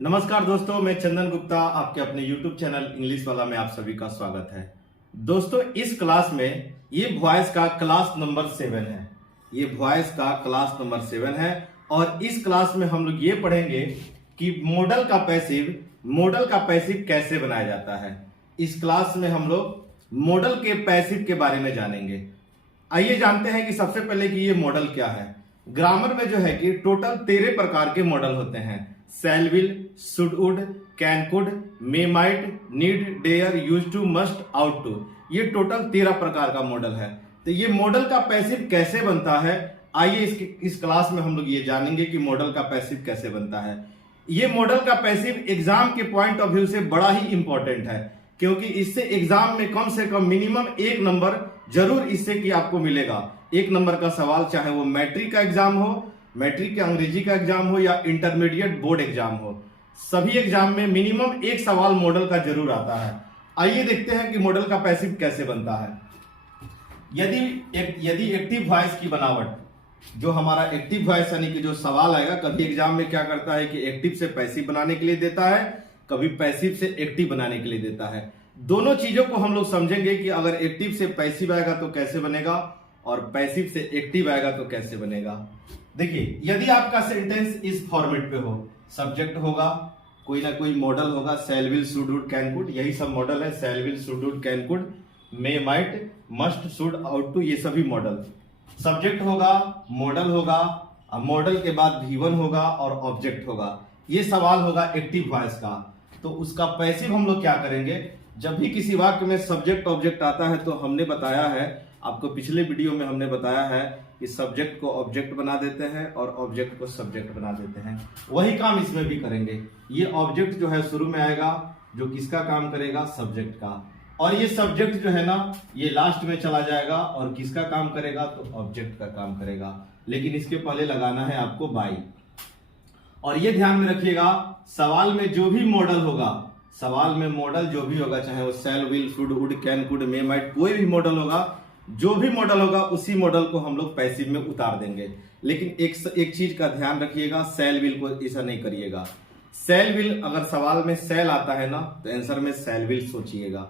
नमस्कार दोस्तों, मैं चंदन गुप्ता आपके अपने YouTube चैनल इंग्लिश वाला में आप सभी का स्वागत है। दोस्तों, इस क्लास में ये वॉइस का क्लास नंबर 7 है। ये वॉइस का क्लास नंबर 7 है और इस क्लास में हम लोग ये पढ़ेंगे कि मॉडल का पैसिव कैसे बनाया जाता है। इस क्लास में हम लोग मॉडल के पैसिव के बारे में जानेंगे। आइए जानते हैं कि सबसे पहले कि ये मॉडल क्या है। ग्रामर में जो है कि टोटल 13 प्रकार के मॉडल होते हैं। Shall will, should would, can could, may might, need, dare, use to, must, ought to, ये टोटल 13 प्रकार का मॉडल है। तो ये मॉडल का पैसिव कैसे बनता है, आइए इस क्लास में हम लोग ये जानेंगे कि मॉडल का पैसिव कैसे बनता है। ये मॉडल का पैसिव एग्जाम के पॉइंट ऑफ व्यू से बड़ा ही इंपॉर्टेंट है, क्योंकि इससे एग्जाम में कम से कम मिनिमम 1 नंबर जरूर इससे कि आपको मिलेगा। 1 नंबर का सवाल, चाहे वो मैट्रिक का एग्जाम हो, मैट्रिक के अंग्रेजी का एग्जाम हो या इंटरमीडिएट बोर्ड एग्जाम हो, सभी एग्जाम में मिनिमम 1 सवाल मॉडल का जरूर आता है। आइए देखते हैं कि मॉडल का पैसिव कैसे बनता है। यदि एक्टिव वॉइस की बनावट, जो हमारा एक्टिव वॉइस यानी कि जो सवाल आएगा, कभी एग्जाम में क्या करता है कि एक्टिव से पैसिव बनाने के लिए देता है, कभी पैसिव से एक्टिव बनाने के लिए देता है। दोनों चीजों को हम लोग समझेंगे कि अगर एक्टिव से पैसिव आएगा तो कैसे बनेगा और पैसिव से एक्टिव आएगा तो कैसे बनेगा। देखिए, यदि आपका सेंटेंस इस फॉर्मेट पे हो, सब्जेक्ट होगा, कोई ना कोई मॉडल होगा, shall will, should would, can could, यही सब मॉडल है। Shall will, should would, can could, may might, must, should, ought to, ये सभी मॉडल। सब्जेक्ट होगा, मॉडल होगा, अब मॉडल के बाद V1 होगा और ऑब्जेक्ट होगा। ये सवाल होगा एक्टिव वॉइस का। तो उसका पैसिव हम लोग क्या करेंगे, जब भी किसी वाक्य में सब्जेक्ट ऑब्जेक्ट आता है तो हमने बताया है, आपको पिछले वीडियो में हमने बताया है कि सब्जेक्ट को ऑब्जेक्ट बना देते हैं और ऑब्जेक्ट को सब्जेक्ट बना देते हैं। वही काम इसमें भी करेंगे। ये ऑब्जेक्ट जो है शुरू में आएगा, जो किसका काम करेगा, सब्जेक्ट का, और ये सब्जेक्ट जो है ना, ये लास्ट में चला जाएगा और किसका काम करेगा, तो ऑब्जेक्ट का काम करेगा। लेकिन इसके पहले लगाना है आपको बाई। और ये ध्यान में रखिएगा, सवाल में जो भी मॉडल होगा, सवाल में मॉडल जो भी होगा, चाहे वो शैल will, should would, can could, may might, कोई भी मॉडल होगा, जो भी मॉडल होगा उसी मॉडल को हम लोग पैसिव में उतार देंगे। लेकिन एक चीज का ध्यान रखिएगा, शैल विल को ऐसा नहीं करिएगा। शैल विल, अगर सवाल में शैल आता है ना तो आंसर में शैल विल सोचिएगा।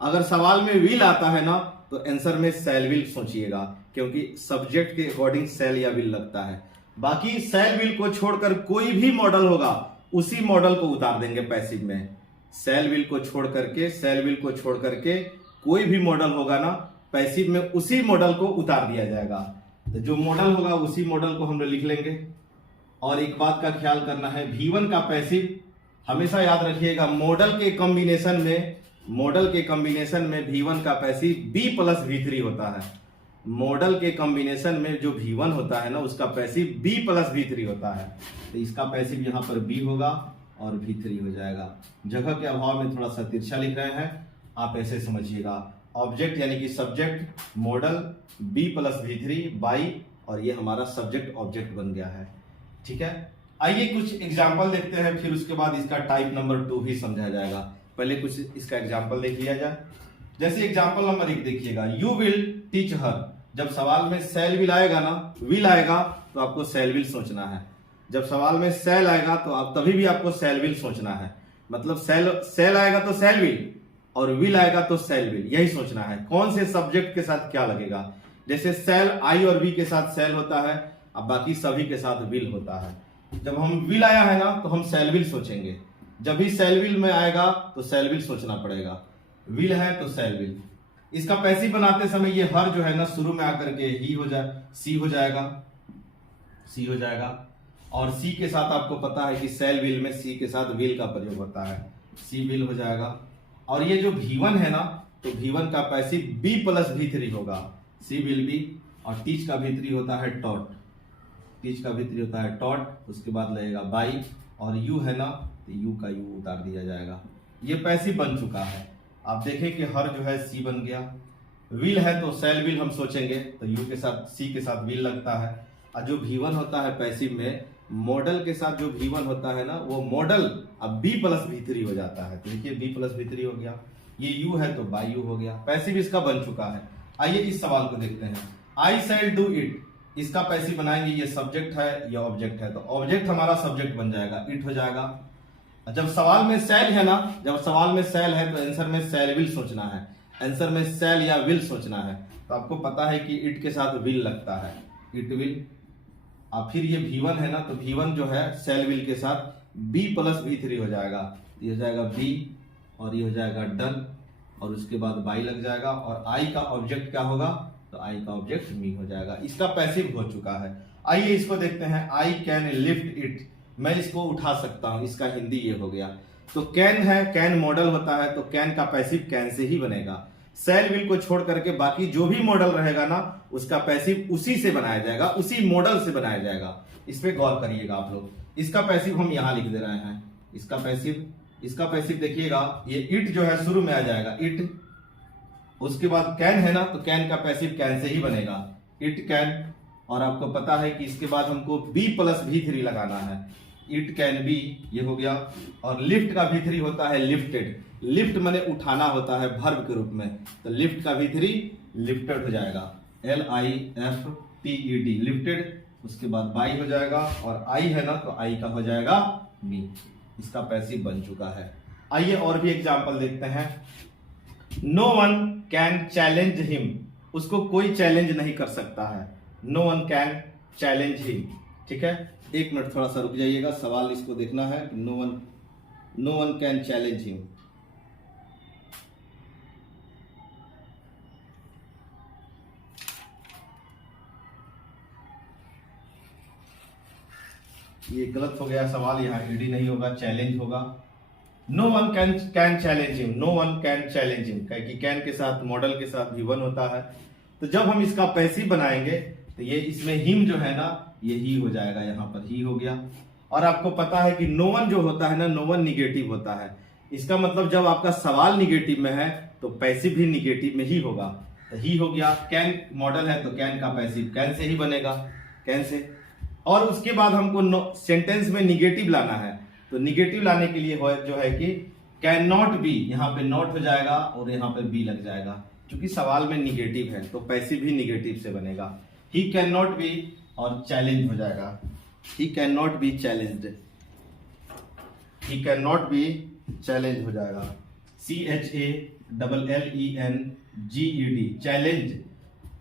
अगर सवाल में विल आता है ना तो आंसर में शैल विल सोचिएगा, क्योंकि सब्जेक्ट के अकॉर्डिंग शैल या विल लगता है। बाकी शैल विल को छोड़कर कोई भी मॉडल होगा उसी मॉडल को उतार देंगे पैसिव में। शैल विल को छोड़ करके कोई भी मॉडल होगा ना, पैसिव में उसी मॉडल को उतार दिया जाएगा। तो जो मॉडल होगा उसी मॉडल को हम लोग लिख लेंगे। और एक बात का ख्याल करना है, V1 का पैसिव हमेशा याद रखिएगा, मॉडल के कॉम्बिनेशन में V1 का पैसिव B + V3 होता है। मॉडल के कॉम्बिनेशन में जो V1 होता है ना, उसका पैसिव B + V3 होता है। तो इसका पैसिव यहां पर B होगा और V3 हो जाएगा। जगह के अभाव में थोड़ा सा तिरछा लिख रहे हैं, आप ऐसे समझिएगा। ऑब्जेक्ट यानी कि subject, model, B + V3 by, और ये हमारा सब्जेक्ट ऑब्जेक्ट बन गया है। ठीक है, आइए कुछ एग्जाम्पल देखते हैं, फिर उसके बाद इसका टाइप नंबर 2 भी समझा जाएगा। पहले कुछ इसका एग्जाम्पल देख लिया जाए। जैसे एग्जाम्पल नंबर 1 देखिएगा, यू विल टीच हर। जब सवाल में शैल विल आएगा ना, विल आएगा तो आपको शैल विल सोचना है। जब सवाल में शैल आएगा तो आप तभी भी आपको शैल विल सोचना है। मतलब शैल आएगा तो शैल विल और विल आएगा तो शैल विल, यही सोचना है कौन से सब्जेक्ट के साथ क्या लगेगा। जैसे शैल आई और वी के साथ शैल होता है, अब बाकी सभी के साथ विल होता है। जब हम विल आया है ना तो हम शैल विल सोचेंगे। जब भी शैल विल में आएगा तो शैल विल सोचना पड़ेगा। विल है तो शैल विल। इसका पैसिव बनाते समय ये हर जो है ना, शुरू में आकर के ही हो जाए, सी हो जाएगा। और सी के साथ आपको पता है कि शैल विल में सी के साथ विल का प्रयोग होता है, सी विल हो जाएगा। और ये जो V1 है ना, तो V1 का पैसिव B + V3 होगा, सी विल बी। और टीच का V3 होता है टॉट, उसके बाद लगेगा बाई, और यू है ना तो यू का यू उतार दिया जाएगा। ये पैसिव बन चुका है। आप देखें कि हर जो है सी बन गया। विल है तो शैल विल हम सोचेंगे, तो यू के साथ सी के साथ विल लगता है। और जो V1 होता है पैसिव में, मॉडल के साथ जो V1 होता है ना, वो मॉडल अब B + V3 हो जाता है। तो देखिए B + V3 हो गया। ये U है तो बाई यू हो गया। पैसिव इसका बन चुका है। आइए इस सवाल को देखते हैं। आई शैल डू इट, इसका पैसिव बनाएंगे। ये सब्जेक्ट है, ये ऑब्जेक्ट है, तो ऑब्जेक्ट हमारा सब्जेक्ट बन जाएगा, इट हो जाएगा। जब सवाल में सेल है ना, जब सवाल में सेल है तो आंसर में सेल विल सोचना है, आंसर में सेल या विल सोचना है। तो आपको पता है कि इट के साथ विल लगता है, इट विल। और फिर ये V1 है ना, तो V1 जो है सेल विल के साथ B प्लस V3 हो जाएगा, ये हो जाएगा B और ये हो जाएगा डन, और उसके बाद बाई लग जाएगा। और I का ऑब्जेक्ट क्या होगा, तो I का ऑब्जेक्ट मी हो जाएगा। इसका पैसिव हो चुका है। आइए इसको देखते हैं, आई कैन लिफ्ट इट, मैं इसको उठा सकता हूं, इसका हिंदी ये हो गया। तो कैन है, कैन मॉडल होता है, तो कैन का पैसिव कैन से ही बनेगा। सेल विल को छोड़ करके बाकी जो भी मॉडल रहेगा ना, उसका पैसिव उसी से बनाया जाएगा, उसी मॉडल से बनाया जाएगा। इस पे गौर करिएगा आप लोग। इसका पैसिव हम यहां लिख दे रहे हैं, इसका पैसिव देखिएगा, ये इट जो है शुरू में आ जाएगा, इट। उसके बाद कैन है ना, तो कैन का पैसिव कैन से ही बनेगा, इट कैन। और आपको पता है कि इसके बाद हमको B प्लस V3 लगाना है, इट कैन बी, ये हो गया। और लिफ्ट का V3 होता है लिफ्टेड, लिफ्ट माने उठाना होता है वर्ब के रूप में, तो लिफ्ट का V3 लिफ्टेड हो जाएगा, LIFTED, लिफ्टेड। उसके बाद बाई हो जाएगा, और आई है ना, तो आई का हो जाएगा मी। इसका पैसिव बन चुका है। आइए और भी एग्जाम्पल देखते हैं। No one can challenge him, उसको कोई चैलेंज नहीं कर सकता है, no one can challenge him. ठीक है, एक मिनट थोड़ा सा रुक जाइएगा, सवाल इसको देखना है। No one can challenge him, ये गलत हो गया सवाल, यहाँ ईडी नहीं होगा, चैलेंज होगा। No one can challenge him, no one can challenge him, क्योंकि कैन के साथ मॉडल के साथ V1 होता है। तो जब हम इसका पैसिव बनाएंगे तो ये इसमें हिम जो है ना, ये ही हो जाएगा, यहाँ पर ही हो गया। और आपको पता है कि नो वन जो होता है ना, नो वन निगेटिव होता है। इसका मतलब जब आपका सवाल निगेटिव में है तो पैसिव भी निगेटिव में ही होगा, तो ही हो गया। कैन मॉडल है तो कैन का पैसिव कैन से ही बनेगा, कैन से। और उसके बाद हमको सेंटेंस में निगेटिव लाना है, तो निगेटिव लाने के लिए जो है कि कैन नॉट बी, यहाँ पे नॉट हो जाएगा और यहाँ पे बी लग जाएगा, क्योंकि सवाल में निगेटिव है तो पैसिव भी निगेटिव से बनेगा। ही कैन नॉट बी और चैलेंज हो जाएगा, he can not be challenged, he can not be challenge हो जाएगा, CHALLENGED, चैलेंज।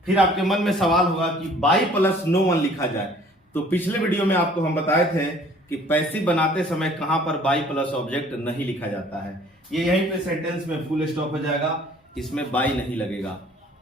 फिर आपके मन में सवाल होगा कि बाई प्लस नो वन लिखा जाए, तो पिछले वीडियो में आपको हम बताए थे कि पैसिव बनाते समय कहां पर बाई प्लस ऑब्जेक्ट नहीं लिखा जाता है। ये यहीं पे सेंटेंस में फुल स्टॉप हो जाएगा, इसमें बाई नहीं लगेगा।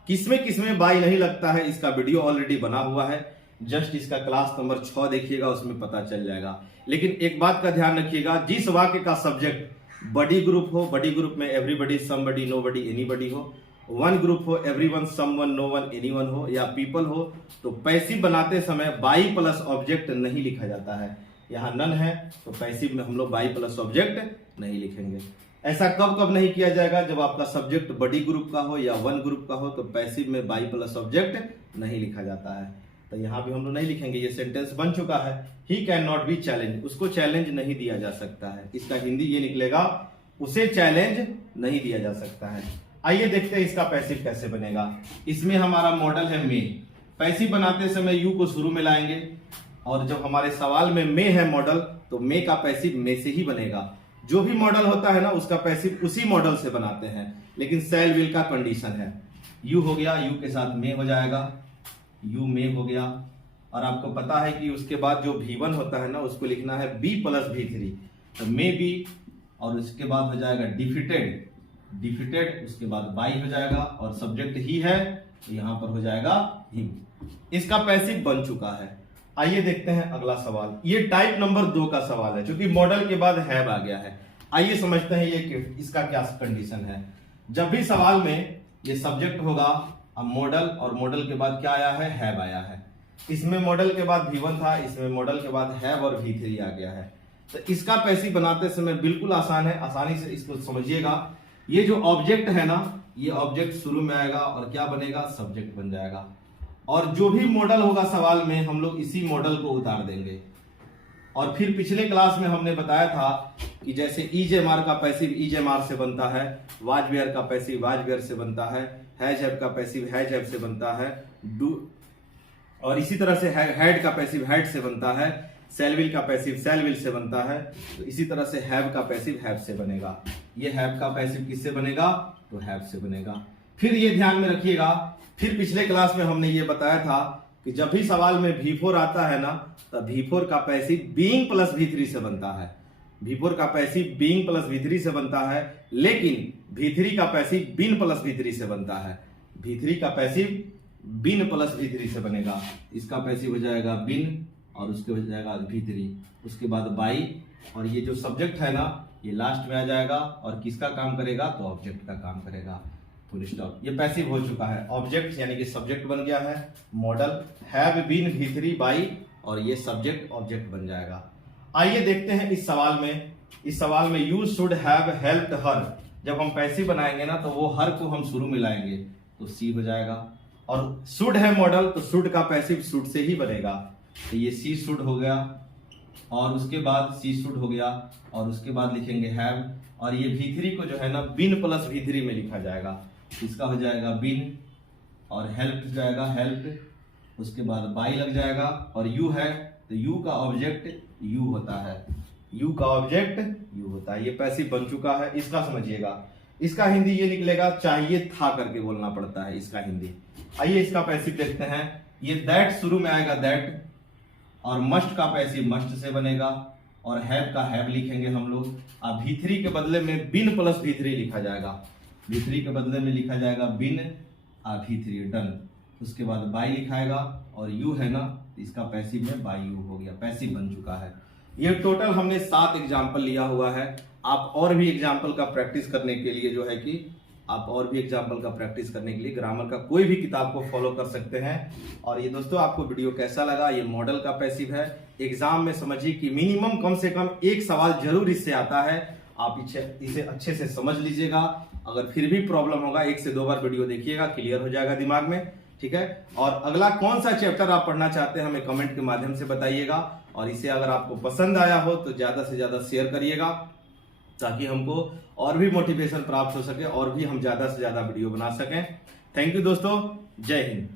किसमें बाई नहीं लगता है, इसका वीडियो ऑलरेडी बना हुआ है, जस्ट इसका क्लास नंबर 6 देखिएगा, उसमें पता चल जाएगा। लेकिन एक बात का ध्यान रखिएगा, जिस वाक्य का सब्जेक्ट बड़ी ग्रुप हो, बड़ी ग्रुप में एवरीबडी, समबडी, नोबडी, एनीबडी हो, वन ग्रुप हो, एवरीवन, समवन, नोवन, एनीवन हो, या पीपल हो, तो पैसिव बनाते समय बाई प्लस ऑब्जेक्ट नहीं लिखा जाता है। यहाँ नन है तो पैसिव में हम लोग बाई प्लस ऑब्जेक्ट नहीं लिखेंगे। ऐसा कब कब नहीं किया जाएगा, जब आपका सब्जेक्ट बड़ी ग्रुप का हो या वन ग्रुप का हो, तो पैसिव में बाई प्लस ऑब्जेक्ट नहीं लिखा जाता है। तो यहाँ भी हम लोग नहीं लिखेंगे, ये सेंटेंस बन चुका है। He can not be challenge, उसको चैलेंज नहीं दिया जा सकता है, इसका हिंदी ये निकलेगा, उसे चैलेंज नहीं दिया जा सकता है। आइए देखते हैं इसका पैसिव कैसे बनेगा। इसमें हमारा मॉडल है मे, पैसिव बनाते समय यू को शुरू में लाएंगे, और जब हमारे सवाल में मे है मॉडल, तो मे का पैसिव मे से ही बनेगा। जो भी मॉडल होता है ना, उसका पैसिव उसी मॉडल से बनाते हैं, लेकिन सेल विल का कंडीशन है। यू हो गया, यू के साथ मे हो जाएगा, यू मे हो गया। और आपको पता है कि उसके बाद जो V1 होता है ना, उसको लिखना है B प्लस V3, तो मे बी, और उसके बाद हो जाएगा डिफिटेड, उसके बाद बाई हो जाएगा, और सब्जेक्ट ही है तो यहां पर हो जाएगा हिम। इसका पैसिव बन चुका है। आइए देखते हैं अगला सवाल। ये टाइप नंबर 2 का सवाल है, क्योंकि मॉडल के बाद हैव आ गया है। आइए समझते हैं ये इसका क्या कंडीशन है। जब भी सवाल में ये सब्जेक्ट होगा, अब मॉडल, और मॉडल के बाद क्या आया है, हैव आया है। इसमें मॉडल के बाद V1 था, इसमें मॉडल के बाद हैव और V3 आ गया है। तो इसका पैसिव बनाते समय बिल्कुल आसान है, आसानी से इसको समझिएगा। ये जो ऑब्जेक्ट है ना, ये ऑब्जेक्ट शुरू में आएगा और क्या बनेगा, सब्जेक्ट बन जाएगा। और जो भी मॉडल होगा सवाल में, हम लोग इसी मॉडल को उतार देंगे। और फिर पिछले क्लास में हमने बताया था कि जैसे EJMR का पैसिव EJMR से बनता है, वाज वेयर का पैसिव वाज वेयर से बनता है, हैज हैव का पैसिव हैज हैव से बनता है, डू, और इसी तरह से हैड का पैसिव हैड से बनता है, सेल विल का पैसिव सेल विल से बनता है, तो इसी तरह से हैव का पैसिव हैव से बनेगा। ये हैव का पैसिव किससे बनेगा? तो हैव से बनेगा। फिर ये ध्यान में रखिएगा, फिर पिछले क्लास में हमने ये बताया था कि जब भी सवाल में V4 आता है ना, तो V4 का पैसिव बीइंग प्लस V3 से बनता है। V4 का पैसिव बीइंग प्लस V3 से बनता है, लेकिन V3 का पैसिव बीन प्लस V3 से बनता है। V3 का पैसिव बिन प्लस V3 से बनेगा। इसका पैसिव हो जाएगा बिन और उसके हो जाएगा V3, उसके बाद बाई, और ये जो सब्जेक्ट है ना ये लास्ट में आ जाएगा और किसका काम करेगा? तो ऑब्जेक्ट का काम करेगा। Full stop. ये पैसिव हो चुका है। ऑब्जेक्ट यानी कि सब्जेक्ट बन गया है। Model have been V3 by, और ये सब्जेक्ट ऑब्जेक्ट बन जाएगा। आइए देखते हैं इस सवाल में यू शुड हैव हेल्प्ड हर। जब हम पैसिव बनाएंगे ना तो वो हर को हम शुरू में लाएंगे, तो सी हो जाएगा। और शुड है मॉडल, तो शुड का पैसिव शुड से ही बनेगा, तो ये सी शुड हो गया, और उसके बाद सी शुड हो गया, और उसके बाद लिखेंगे हैव, और ये V3 को जो है ना बिन प्लस V3 में लिखा जाएगा। इसका हो जाएगा बिन, और हेल्प हो जाएगा हेल्प, उसके बाद बाई लग जाएगा, और यू है तो यू का ऑब्जेक्ट यू होता है। यू का ऑब्जेक्ट यू होता है। ये पैसिव बन चुका है। इसका समझिएगा, इसका हिंदी ये निकलेगा चाहिए था करके बोलना पड़ता है इसका हिंदी। आइए इसका पैसिव देखते हैं। ये दैट शुरू में आएगा दैट, और मस्ट का पैसिव मस्ट से बनेगा, और हैव का हैव लिखेंगे हम लोग। अब V3 के बदले में बिन प्लस V3 लिखा जाएगा। V3 के बदले में लिखा जाएगा बिन V3 डन। उसके बाद बाई लिखाएगा, और यू है ना इसका पैसिव में बाई यू हो गया, पैसिव बन चुका है। ये टोटल हमने 7 एग्जाम्पल लिया हुआ है। आप और भी एग्जाम्पल का प्रैक्टिस करने के लिए जो है कि आप और भी एग्जाम्पल का प्रैक्टिस करने के लिए ग्रामर का कोई भी किताब को फॉलो कर सकते हैं। और ये दोस्तों आपको वीडियो कैसा लगा? ये मॉडल का पैसिव है। एग्जाम में समझिए कि मिनिमम कम से कम एक सवाल जरूर इससे आता है। आप इसे अच्छे से समझ लीजिएगा। अगर फिर भी प्रॉब्लम होगा 1 से 2 बार वीडियो देखिएगा, क्लियर हो जाएगा दिमाग में। ठीक है, और अगला कौन सा चैप्टर आप पढ़ना चाहते हैं हमें कमेंट के माध्यम से बताइएगा। और इसे अगर आपको पसंद आया हो तो ज्यादा से ज्यादा शेयर करिएगा, ताकि हमको और भी मोटिवेशन प्राप्त हो सके और भी हम ज्यादा से ज्यादा वीडियो बना सकें। थैंक यू दोस्तों, जय हिंद।